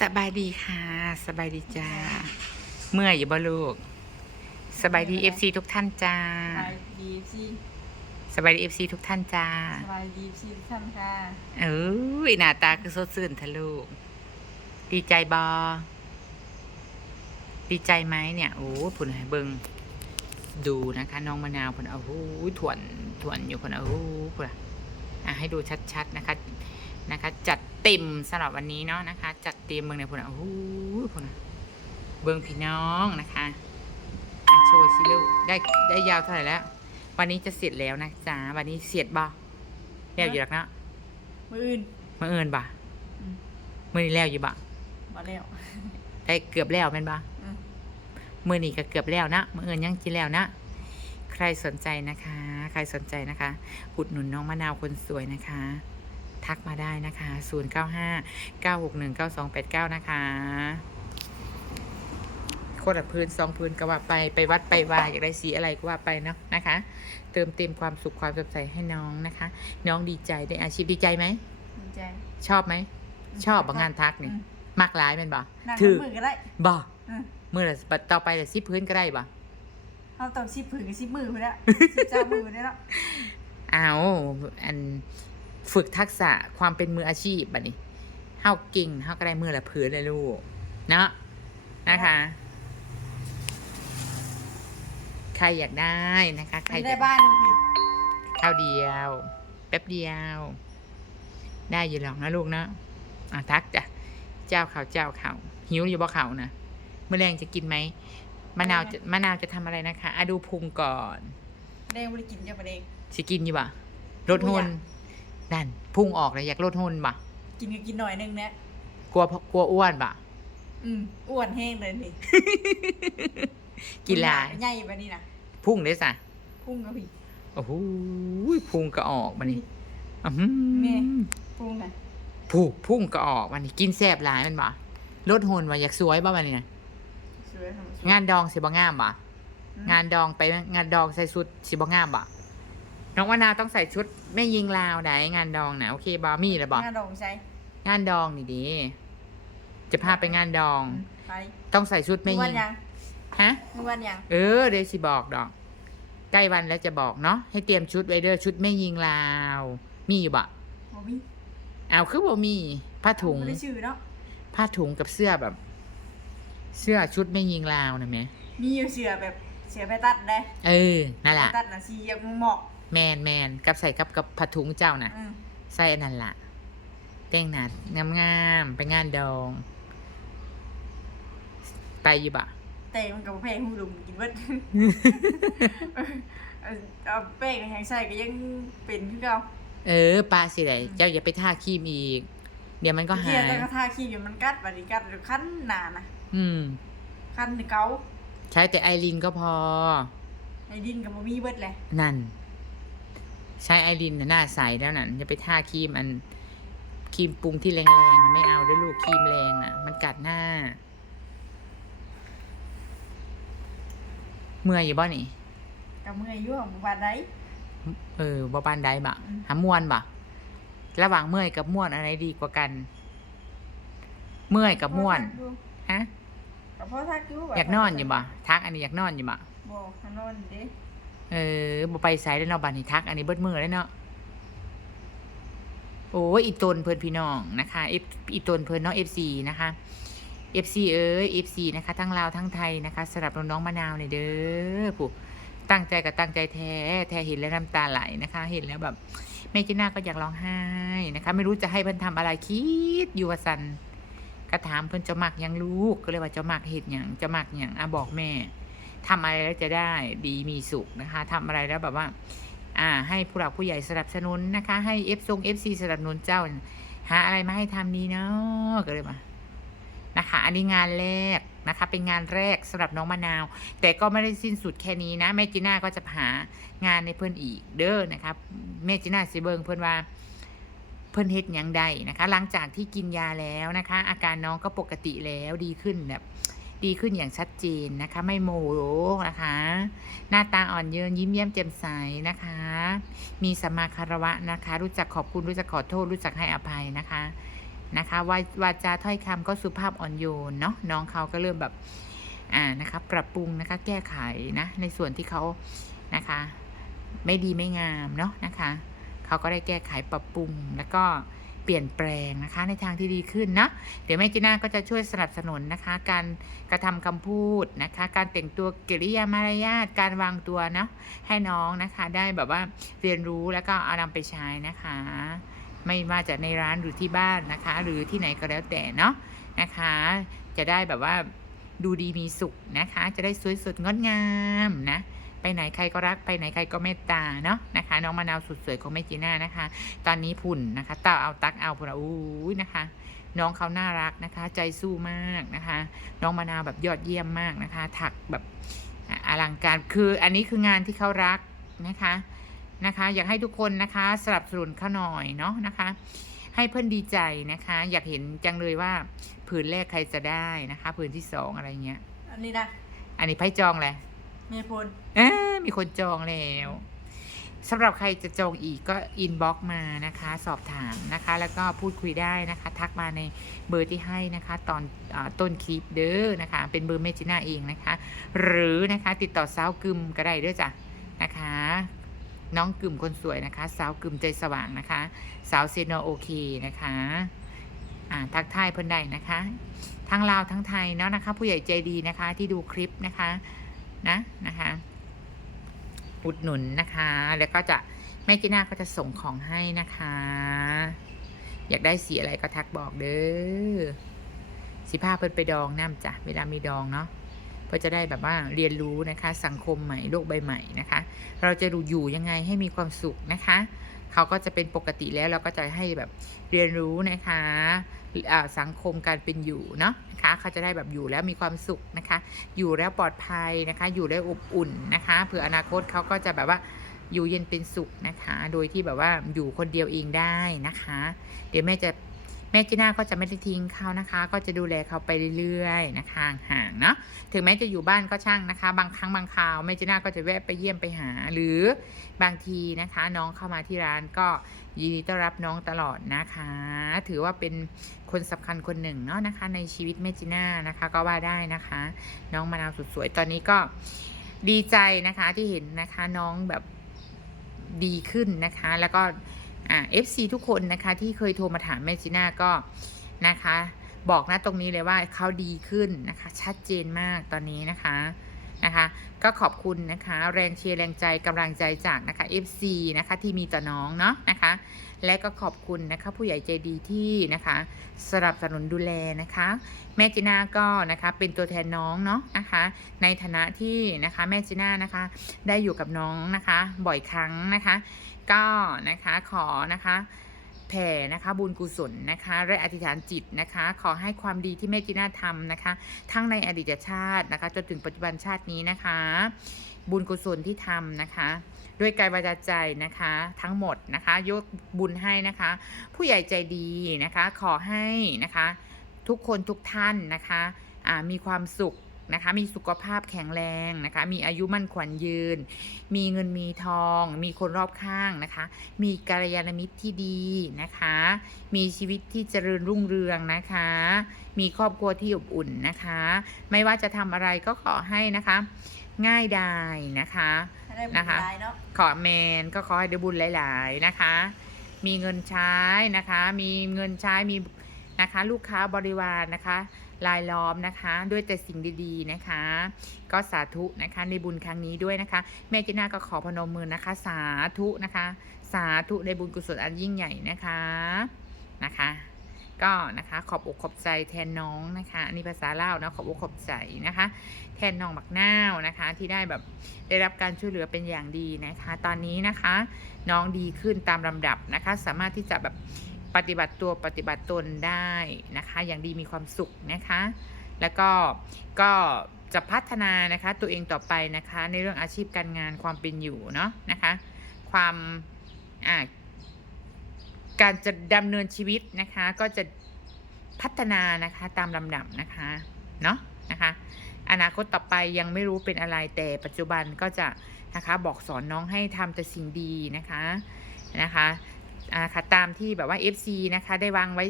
สบายดีค่ะ สบายดีจ้า เมื่อยอยู่บ่ลูก สบายดีเอฟซีทุกท่านจ้า สบายดีซีสบายดีเอฟซีทุกท่านจ้า สบายดีซีทุกท่านค่ะเอ้ยหน้าตาคือสดชื่นทะลูก ดีใจบอดีใจไหมเนี่ย โอ้ผุนให้เบิงดูนะคะ น้องมะนาวผุนเอาหูถ่วนถ่วนอยู่ผุนเอาหูผุนอะให้ดูชัดๆนะคะ นะคะ จัดเต็มสำหรับวันนี้เนาะนะคะ จัดเต็มเบิงในผุนเอาหูผุนเบิงพี่น้องนะคะอะโชว์สิลูกได้ได้ยาวเท่าไหร่แล้ว วันนี้จะเสร็จแล้วนะจ๊ะวันนี้เสร็จบ่แล้วอยู่หรอกเนาะมืออื่นมื่อเอินบ่อืมมื่อนี้แล้วอยู่บ่มาแล้ว ได้เกือบแล้วแม่นบ่อืม มื่อนี้ก็เกือบแล้วนะมื่อเอินยังกินแล้วนะ ใครสนใจนะคะ ใครสนใจนะคะอุดหนุนน้องมะนาวคนสวยนะคะ ทักมาได้นะคะ 0 9 5 9 6 1 9 2 8 9 นะคะโคตรพื้นสองพื้นก็ว่าไปไปวัดไปวาอยากได้สีอะไรก็ว่าไปเนาะนะคะ เติมเต็มความสุขความสดใสให้น้องนะคะ น้องดีใจได้อาชีพดีใจไหมดีใจ ชอบไหม ชอบบ่งานทักนี่อืมมักหลายแม่นบ่นั่งถือมือก็ได้บ่อืมมือละบัดต่อไปละสิพื้นก็ได้บ่เขาต้องชิบผืนกับชิบมือไปแล้วชิบเจ้ามือไปแล้วเอาอัน ฝึกทักษะความเป็นมืออาชีพบัดนี้เฮาเก่งเฮาก็ได้มือละพื้นเลยลูก เนาะนะคะ ใครอยากได้นะคะ ใครไม่อได้ยากบ้านหนึ่งพี่ข้าวเดียว แป๊บเดียว ได้อยู่หรอกนะลูกเนาะอะทักจ้ะเจ้าเขาวเจ้าเขาวหิวอยู่บ่เขาวนะเมื่อแรงจะกินไหมมะนาวจะมะนาวจะทำอะไรนะคะอะดูพุงก่อนแดงบริกินเจ้าประเด็กสิกินอยู่บ่ลดหุ่น นั่น พุงออกเลยอยากลดหุ่นบ่กินก็กินหน่อยนึงนะกลัวกลัวอ้วนบ่อืมอ้วนแห้งเลยนี่ กินหลายใหญ่แบบนี้นะพุ่งได้สะพุ่งกับพี่โอ้โหพุงก็ออกมานี่อื้อหือแม่พุ่งนะผู้พุ่งก็ออกมันนี่กินแซ่บหลายแมันบ่ลดหุ่นว่าอยากสวยบ่มันนี่นะสวยค่ะงานดองสิบ่งามบ่งานดองไปงานดองใส่ชุดสิบ่งามบ่ น้องวานาวต้องใส่ชุดแม่ยิงลาวได้งานดองนะโอเคบอมีแล้วบ่งานดองใช้งานดองนี่ดีจะพาไปงานดอง ไปต้องใส่ชุดแม่เมื่อวัยินงยังฮะเมื่อวันยังเออเดี๋ยวสิบอกดอก ใกล้วันแล้วจะบอกเนาะให้เตรียมชุดไว้เด้อชุดแม่ยิงลาว มีอยู่บ่โมมี่เอาคือบ่มีผ้าถุงไม่ได้ชื่อเนาะผ้าถุงกับเสื้อแบบ เสื้อชุดแม่ยิงลาวนะแม่มีอยู่เสือแบบเสือไปตัดได้เออนั่นไปล่ะตัดนะสีอยางเหมาะ แมนแมนกับใส่กับกับผ้าถุงเจ้าน่ะ อืมใส่อันนั้นละแต่งหน้างามๆไปงานดอง ไปอยู่บะแต่มันกับแป้งหูดุมกินเบิดเอาเอาแป้งแห้งใส่ก็ยังเป็นคือเก่า เออปลาสิไหนเจ้าอย่าไปทาครีมอีก เดี๋ยวมันก็หาเทียยแต่ก็ทาครีมอยู่มันกัดบัดนี้กัดเดี๋ยวคันหนานะอืม คันในเกาใช้แต่ไอรินก็พอ ในดินกับบ่มีเบิดเลยนั่น ใช้ไอรินน่ะหน้าใสแล้วนั่นอย่าไปทาครีมอันครีมปรุงที่แรงๆนะไม่เอาด้วยลูกครีมแรงน่ะ มันกัดหน้า เมื่อยอยู่บ่นี่กับเมื่อยอยู่ของบ้านใดเออบ่ปานใดบะอืมหาม่วนบะระหว่างเมื่อยกับม่วนอะไรดีกว่ากัน เมื่อยกับม่วนฮะกับพ่อทักอยู่อยากนอนอยู่บ่ทักอันนี้อยากนอนอยู่บ่บ่ให้นอนเด้ เออบ่ไปไสได้เนาะบัดนี้ทัก อันนี้เบิดมือแล้วเนาะโอ้ยอีตนเพิ่นพี่น้องนะคะ F อีตนเพิ่นเนาะ FC นะคะ FC เอ้ย FC นะคะ ทั้งลาวทั้งไทยนะคะสำหรับน้องมะนาวเนี่ยเด้อผู้ตั้งใจกับตั้งใจแท้แท้เห็นแล้วน้ำตาไหลนะคะ เห็นแล้วแบบแม่จีน่าก็อยากร้องไห้นะคะ ไม่รู้จะให้เพิ่นทำอะไรคิดอยู่ว่าสันก็ถามเพิ่นจะมักยังลูกก็เลยว่าจะมักเห็ดหยังจะมักหยังอะบอกแม่ ทำอะไรแล้วจะได้ดีมีสุขนะคะทำอะไรแล้วแบบว่า อ่า ให้ผู้หลักผู้ใหญ่สนับสนุนนะคะ ให้เอฟซงเอฟซีสนับสนุนเจ้า หาอะไรมาให้ทำดีเนาะก็เลยมานะคะ อันนี้งานแรกนะคะ เป็นงานแรกสำหรับน้องมะนาว แต่ก็ไม่ได้สิ้นสุดแค่นี้นะแม่จีน่าก็จะหางานในเพื่อนอีกเด้อนะครับแม่จีน่าสิเบิงเพื่อนว่าเพื่อนเฮ็ดยังใดนะคะ หลังจากที่กินยาแล้วนะคะ อาการน้องก็ปกติแล้วดีขึ้นแบบ ดีขึ้นอย่างชัดเจนนะคะ ไม่โมโหนะคะ หน้าตาอ่อนเยินยิ้มแย้มแจ่มใสนะคะ มีสมาคารวะนะคะ รู้จักขอบคุณรู้จักขอโทษ รู้จักให้อภัยนะคะนะคะวาวาจาถ้อยคำก็สุภาพอ่อนโยนเนาะน้องเขาก็เริ่มแบบอ่านะคะปรับปรุงนะคะแก้ไขนะในส่วนที่เขานะคะ ไม่ดีไม่งามเนาะนะคะเขาก็ได้แก้ไขปรับปรุงแล้วก็ เปลี่ยนแปลงนะคะ ในทางที่ดีขึ้นนะ เดี๋ยวแม่จีน่าก็จะช่วยสนับสนุนนะคะ การกระทำคำพูดนะคะ การแต่งตัวกิริยามารยาทการวางตัวเนาะให้น้องนะคะได้แบบว่าเรียนรู้แล้วก็เอานำไปใช้นะคะ ไม่ว่าจะในร้านหรือที่บ้านนะคะ หรือที่ไหนก็แล้วแต่เนาะนะคะ จะได้แบบว่าดูดีมีสุขนะคะ จะได้สวยสดงดงามนะ ไปไหนใครก็รักไปไหนใครก็เมตตาเนาะนะคะ น้องมะนาวสุดสวยของแม่จีน่านะคะ ตอนนี้พุ่นนะคะตาเอาตักเอาพุ่นเอาอู้ยนะคะ น้องเขาน่ารักนะคะ ใจสู้มากนะคะ น้องมะนาวแบบยอดเยี่ยมมากนะคะ ถักแบบอลังการคืออันนี้คืองานที่เขารักนะคะนะคะ อยากให้ทุกคนนะคะสนับสนุนเขาหน่อยเนาะนะคะ ให้เพื่อนดีใจนะคะ อยากเห็นจังเลยว่าผืนแรกใครจะได้นะคะผืนที่สองอะไรเงี้ยอันนี้นะอันนี้ไพ่จองแหละเมพลเอ้ยมีคนจองแล้วสำหรับใครจะจองอีกก็อินบ็อกมานะคะ สอบถามนะคะ แล้วก็พูดคุยได้นะคะ ทักมาในเบอร์ที่ให้นะคะ ตอนอต้นคลิปเด้อนะคะ เป็นเบอร์เมจิน่าเองนะคะ หรือนะคะติดต่อสาวกึมก็ได้เด้อจ้ะนะคะ น้องกึมคนสวยนะคะ สาวกึมใจสว่างนะคะ สาวเซโนโอเคนะคะอ่าทักทายเพิ่นได้นะคะ ทั้งลาวทั้งไทยเนาะนะคะ ผู้ใหญ่ใจดีนะคะที่ดูคลิปนะคะ นะนะคะ อุดหนุนนะคะ แล้วก็จะแม่จีน่าก็จะส่งของให้นะคะ อยากได้สีอะไรก็ทักบอกเด้อสีผ้าเพิ่นไปดองน้ำจ้ะเวลามีดองเนาะเพื่อจะได้แบบว่าเรียนรู้นะคะ สังคมใหม่โลกใบใหม่นะคะ เราจะอยู่ยังไงให้มีความสุขนะคะ เขาก็จะเป็นปกติแล้วเราก็จะให้แบบเรียนรู้นะคะอ่าสังคมการเป็นอยู่เนาะนะคะเขาจะได้แบบอยู่แล้วมีความสุขนะคะ อยู่แล้วปลอดภัยนะคะ อยู่แล้วอบอุ่นนะคะเผื่ออนาคตเขาก็จะแบบว่าอยู่เย็นเป็นสุขนะคะ โดยที่แบบว่าอยู่คนเดียวเองได้นะคะ เดี๋ยวแม่จะ แม่จีน่าก็จะไม่ได้ทิ้งเขานะคะ ก็จะดูแลเขาไปเรื่อยๆนะคะห่างๆเนาะถึงแม้จะอยู่บ้านก็ช่างนะคะ บางครั้งบางคราวแม่จีน่าก็จะแวะไปเยี่ยมไปหา หรือบางทีนะคะ น้องเข้ามาที่ร้านก็ยินดีต้อนรับน้องตลอดนะคะ ถือว่าเป็นคนสำคัญคนหนึ่งเนาะนะคะ ในชีวิตแม่จีน่านะคะ ก็ว่าได้นะคะ น้องมะนาวสุดสวยตอนนี้ก็ดีใจนะคะที่เห็นนะคะน้องแบบดีขึ้นนะคะ แล้วก็ อ่า FC ทุกคนนะคะที่เคยโทรมาถามแม่จีน่าก็นะคะ บอกนะตรงนี้เลยว่าเขาดีขึ้นนะคะ ชัดเจนมากตอนนี้นะคะนะคะ ก็ขอบคุณนะคะ แรงเชียร์แรงใจกำลังใจจากนะคะ FC นะคะที่มีต่อน้องเนาะนะคะ และก็ขอบคุณนะคะผู้ใหญ่ใจดีที่นะคะสนับสนุนดูแลนะคะ แม่จีน่าก็นะคะเป็นตัวแทนน้องเนาะนะคะ ในฐานะที่นะคะแม่จีน่านะคะได้อยู่กับน้องนะคะ บ่อยครั้งนะคะ ก็นะคะขอนะคะแผ่นะคะบุญกุศลนะคะและอธิษฐานจิตนะคะ ขอให้ความดีที่แม่จีน่าทำนะคะ ทั้งในอดีตชาตินะคะ จนถึงปัจจุบันชาตินี้นะคะ บุญกุศลที่ทำนะคะ ด้วยกายวาจาใจนะคะ ทั้งหมดนะคะ ยกบุญให้นะคะ ผู้ใหญ่ใจดีนะคะ ขอให้นะคะ ทุกคนทุกท่านนะคะมีความสุข นะคะ มีสุขภาพแข็งแรงนะคะ มีอายุมั่นขวัญยืน มีเงินมีทอง มีคนรอบข้างนะคะ มีกัลยาณมิตรที่ดีนะคะ มีชีวิตที่เจริญรุ่งเรืองนะคะ มีครอบครัวที่อบอุ่นนะคะ ไม่ว่าจะทำอะไรก็ขอให้นะคะ ง่ายดายนะคะให้ได้บุญนะคะหลายเนาะขอแมนก็ขอให้ได้บุญหลาย ๆ นะคะ มีเงินใช้นะคะ มีเงินใช้มีนะคะ ลูกค้าบริวารนะคะ รายล้อมนะคะ ด้วยแต่สิ่งดีๆนะคะ ก็สาธุนะคะในบุญครั้งนี้ด้วยนะคะ แม่จีน่าก็ขอพนมมือนะคะ สาธุนะคะ สาธุในบุญกุศลอันยิ่งใหญ่นะคะนะคะก็นะคะขอบอกขอบใจแทนน้องนะคะอันนี้ภาษาเล่านะขอบอกขอบใจนะคะ แทนน้องบักนาวนะคะ ที่ได้แบบได้รับการช่วยเหลือเป็นอย่างดีนะคะ ตอนนี้นะคะ น้องดีขึ้นตามลำดับนะคะ สามารถที่จะแบบ ปฏิบัติตัวปฏิบัติตนได้นะคะ อย่างดีมีความสุขนะคะ แล้วก็ก็จะพัฒนานะคะตัวเองต่อไปนะคะ ในเรื่องอาชีพการงานความเป็นอยู่เนาะนะคะ ความอ่าการจะดำเนินชีวิตนะคะ ก็จะพัฒนานะคะตามลำดับนะคะเนาะนะคะ อนาคตต่อไปยังไม่รู้เป็นอะไรแต่ปัจจุบันก็จะนะคะบอกสอนน้องให้ทำแต่สิ่งดีนะคะนะคะ อ่าค่ะตามที่แบบว่า FC นะคะได้วางไว้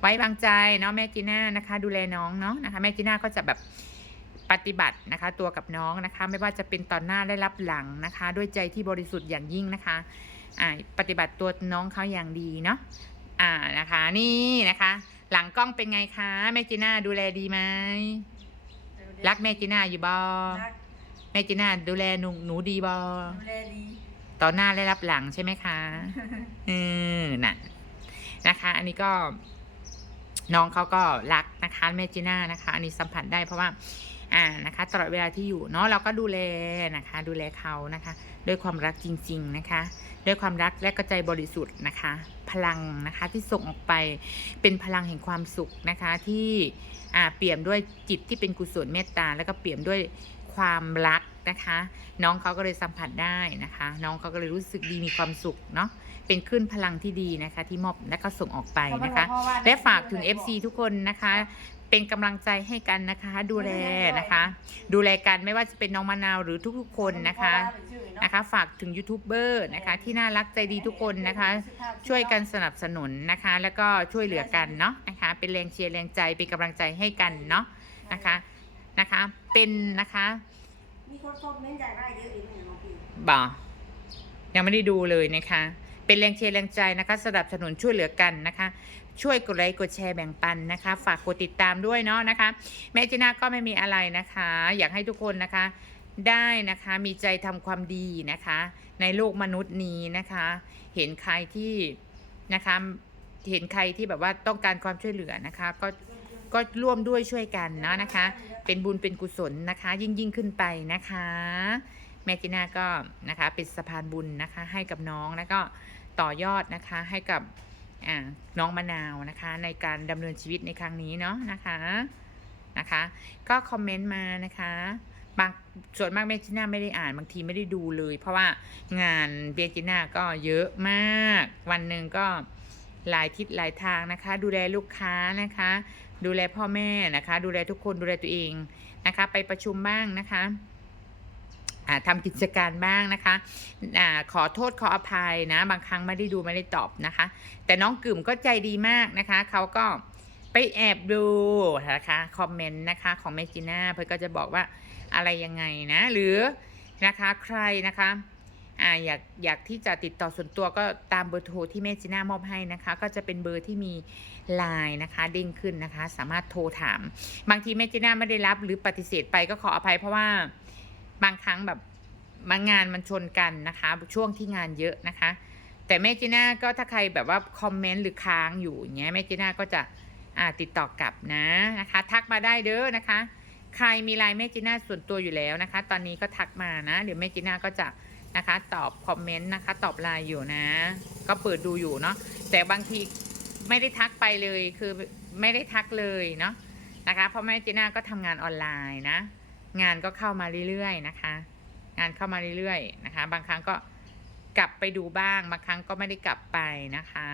ไว้วางใจเนาะแม่จีน่านะคะ ดูแลน้องเนาะนะคะแม่จีน่าก็จะแบบปฏิบัตินะคะ ตัวกับน้องนะคะ ไม่ว่าจะเป็นตอนหน้าและรับหลังนะคะ ด้วยใจที่บริสุทธิ์อย่างยิ่งนะคะอ่าปฏิบัติตัวน้องเขาอย่างดีเนาะอ่านะคะนี่นะคะ หลังกล้องเป็นไงคะแม่จีน่าดูแลดีไหมรักแม่จีน่าอยู่บอรัก แม่จีน่าดูแลหนูหนูดีบอดูแลดี ตอนหน้าและรับหลังใช่ไหมคะเออน่ะนะคะ อันนี้ก็น้องเขาก็รักนะคะแม่จีน่านะคะ อันนี้สัมผัสได้เพราะว่า อ่านะคะ ตลอดเวลาที่อยู่เนาะเราก็ดูแลนะคะ ดูแลเขานะคะ ด้วยความรักจริง ๆนะคะ ด้วยความรักและก็ใจบริสุทธิ์นะคะ พลังนะคะที่ส่งออกไปเป็นพลังแห่งความสุขนะคะที่อ่าเปี่ยมด้วยจิตที่เป็นกุศลเมตตา แล้วก็เปี่ยมด้วยความรัก นะคะ น้องเขาก็เลยสัมผัสได้นะคะ น้องเขาก็เลยรู้สึกดีมีความสุขเนาะเป็นคลื่นพลังที่ดีนะคะ ที่มอบและก็ส่งออกไปนะคะ และฝากถึง FC ทุกคนนะคะ เป็นกำลังใจให้กันนะคะ ดูแลนะคะ ดูแลกันไม่ว่าจะเป็นน้องมะนาวหรือทุกๆคนนะคะนะคะฝากถึงยูทูบเบอร์นะคะที่น่ารักใจดีทุกคนนะคะ ช่วยกันสนับสนุนนะคะ แล้วก็ช่วยเหลือกันเนาะนะคะ เป็นแรงเชียร์แรงใจเป็นกำลังใจให้กันเนาะนะคะนะคะ เป็นนะคะ มีคนคอมเมนต์อยากได้เยอะอีกหมน้องพี่บ่ายังไม่ได้ดูเลยนะคะ เป็นแรงเชียร์แรงใจนะคะ สนับสนุนช่วยเหลือกันนะคะ ช่วยกดไลค์กดแชร์แบ่งปันนะคะ ฝากกดติดตามด้วยเนาะนะคะ แม่จีน่าก็ไม่มีอะไรนะคะ อยากให้ทุกคนนะคะ ได้นะคะมีใจทำความดีนะคะ ในโลกมนุษย์นี้นะคะ เห็นใครที่นะคะเห็นใครที่แบบว่าต้องการความช่วยเหลือนะคะ ก็ ก็ร่วมด้วยช่วยกันเนาะนะคะ เป็นบุญเป็นกุศลนะคะ ยิ่งยิ่งขึ้นไปนะคะ แม่จีน่าก็นะคะเป็นสะพานบุญนะคะ ให้กับน้องแล้วก็ต่อยอดนะคะให้กับน้องมะนาวนะคะ ในการดำเนินชีวิตในครั้งนี้เนาะนะคะนะคะ ก็คอมเมนต์มานะคะบางส่วนมากแม่จีน่าไม่ได้อ่านบางทีไม่ได้ดูเลย เพราะว่างานเบจีน่าก็เยอะมาก วันหนึ่งก็ หลายทิศหลายทางนะคะ ดูแลลูกค้านะคะ ดูแลพ่อแม่นะคะ ดูแลทุกคนดูแลตัวเองนะคะ ไปประชุมบ้างนะคะอ่าทำกิจการบ้างนะคะอ่าขอโทษขออภัยนะ บางครั้งไม่ได้ดูไม่ได้ตอบนะคะ แต่น้องกึ่มก็ใจดีมากนะคะ เขาก็ไปแอบดูนะคะคอมเมนต์นะคะของแมจิน่าเพื่อก็จะบอกว่าอะไรยังไงนะ หรือนะคะใครนะคะ อ่าอยากอยากที่จะติดต่อส่วนตัวก็ตามเบอร์โทรที่แม่จีน่ามอบให้นะคะ ก็จะเป็นเบอร์ที่มีไลน์นะคะเด้งขึ้นนะคะ สามารถโทรถาม บางทีแม่จีน่าไม่ได้รับหรือปฏิเสธไปก็ขออภัยเพราะว่าบางครั้งแบบบางงานมันชนกันนะคะ ช่วงที่งานเยอะนะคะ แต่แม่จีน่าก็ถ้าใครแบบว่าคอมเมนต์หรือค้างอยู่อย่างเงี้ยแม่จีน่าก็จะอ่าติดต่อกลับนะนะคะ ทักมาได้เด้อนะคะ ใครมีไลน์แม่จีน่าส่วนตัวอยู่แล้วนะคะ ตอนนี้ก็ทักมานะเดี๋ยวแม่จีน่าก็จะ นะคะ ตอบคอมเมนต์นะคะ ตอบไลน์อยู่นะ ก็เปิดดูอยู่เนาะแต่บางทีไม่ได้ทักไปเลยคือไม่ได้ทักเลยเนาะนะคะ เพราะแม่จีน่าก็ทำงานออนไลน์นะ งานก็เข้ามาเรื่อยๆนะคะ งานเข้ามาเรื่อยๆนะคะ บางครั้งก็กลับไปดูบ้างบางครั้งก็ไม่ได้กลับไปนะคะ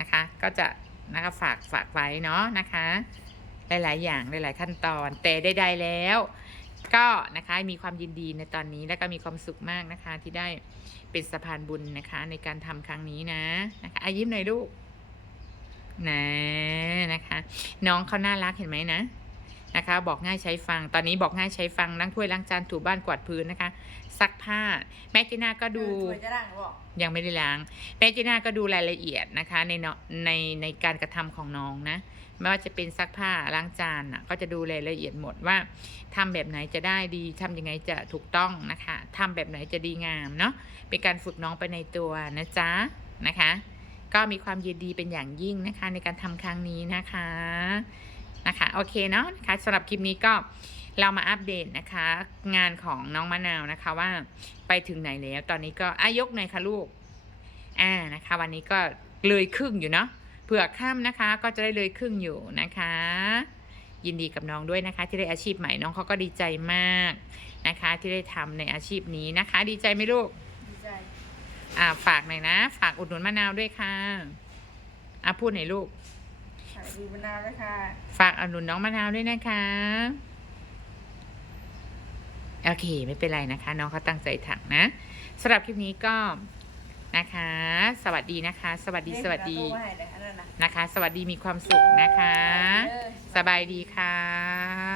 นะคะ ก็จะนะคะฝากฝากไว้เนาะนะคะ หลาย ๆ อย่างหลาย ๆ ขั้นตอนแต่ใดๆแล้ว ก็นะคะมีความยินดีในตอนนี้แล้วก็มีความสุขมากนะคะ ที่ได้เป็นสะพานบุญนะคะ ในการทำครั้งนี้นะนะคะอายิ้มหน่อยลูกนะนะคะ น้องเขาน่ารักเห็นไหมนะนะคะ บอกง่ายใช้ฟังตอนนี้บอกง่ายใช้ฟังล้างถ้วยล้างจานถูบ้านกวาดพื้นนะคะ ซักผ้า แม่จีน่าก็ดูช่วยจะร่างบอกยังไม่ได้ล้าง แม่จีน่าก็ดูรายละเอียดนะคะ ในเนาะในในการกระทำของน้องนะ ไม่ว่าจะเป็นซักผ้าล้างจานอะก็จะดูรายละเอียดหมดว่าทำแบบไหนจะได้ดีทำยังไงจะถูกต้องนะคะทำแบบไหนจะดีงามเนาะเป็นการฝึกน้องไปในตัวนะจ๊ะนะคะ ก็มีความยินดีเป็นอย่างยิ่งนะคะ ในการทำครั้งนี้นะคะนะคะโอเคเนาะนะคะสำหรับคลิปนี้ก็เรามาอัปเดตนะคะ งานของน้องมะนาวนะคะว่าไปถึงไหนแล้ว ตอนนี้ก็อายกหน่อยค่ะลูกอ่านะคะ วันนี้ก็เลยครึ่งอยู่เนาะ เผื่อข้ามนะคะก็จะได้เลยครึ่งอยู่นะคะ ยินดีกับน้องด้วยนะคะ ที่ได้อาชีพใหม่น้องเขาก็ดีใจมากนะคะ ที่ได้ทำในอาชีพนี้นะคะ ดีใจไหมลูกดีใจอ่าฝากหน่อยนะ ฝากอุดหนุนมะนาวด้วยค่ะอะพูดหน่อยลูกขายดีมานานแล้วค่ะฝากอุดหนุนน้องมะนาวด้วยนะคะโอเค ไม่เป็นไรนะคะ น้องเขาตั้งใจถักนะสำหรับคลิปนี้ก็ นะคะ สวัสดีนะคะ สวัสดีสวัสดีเฮ้ยเาโทรมาให้เลยอันนั้นน่ะนะคะ สวัสดีมีความสุขนะคะเออสบายดีค่ะ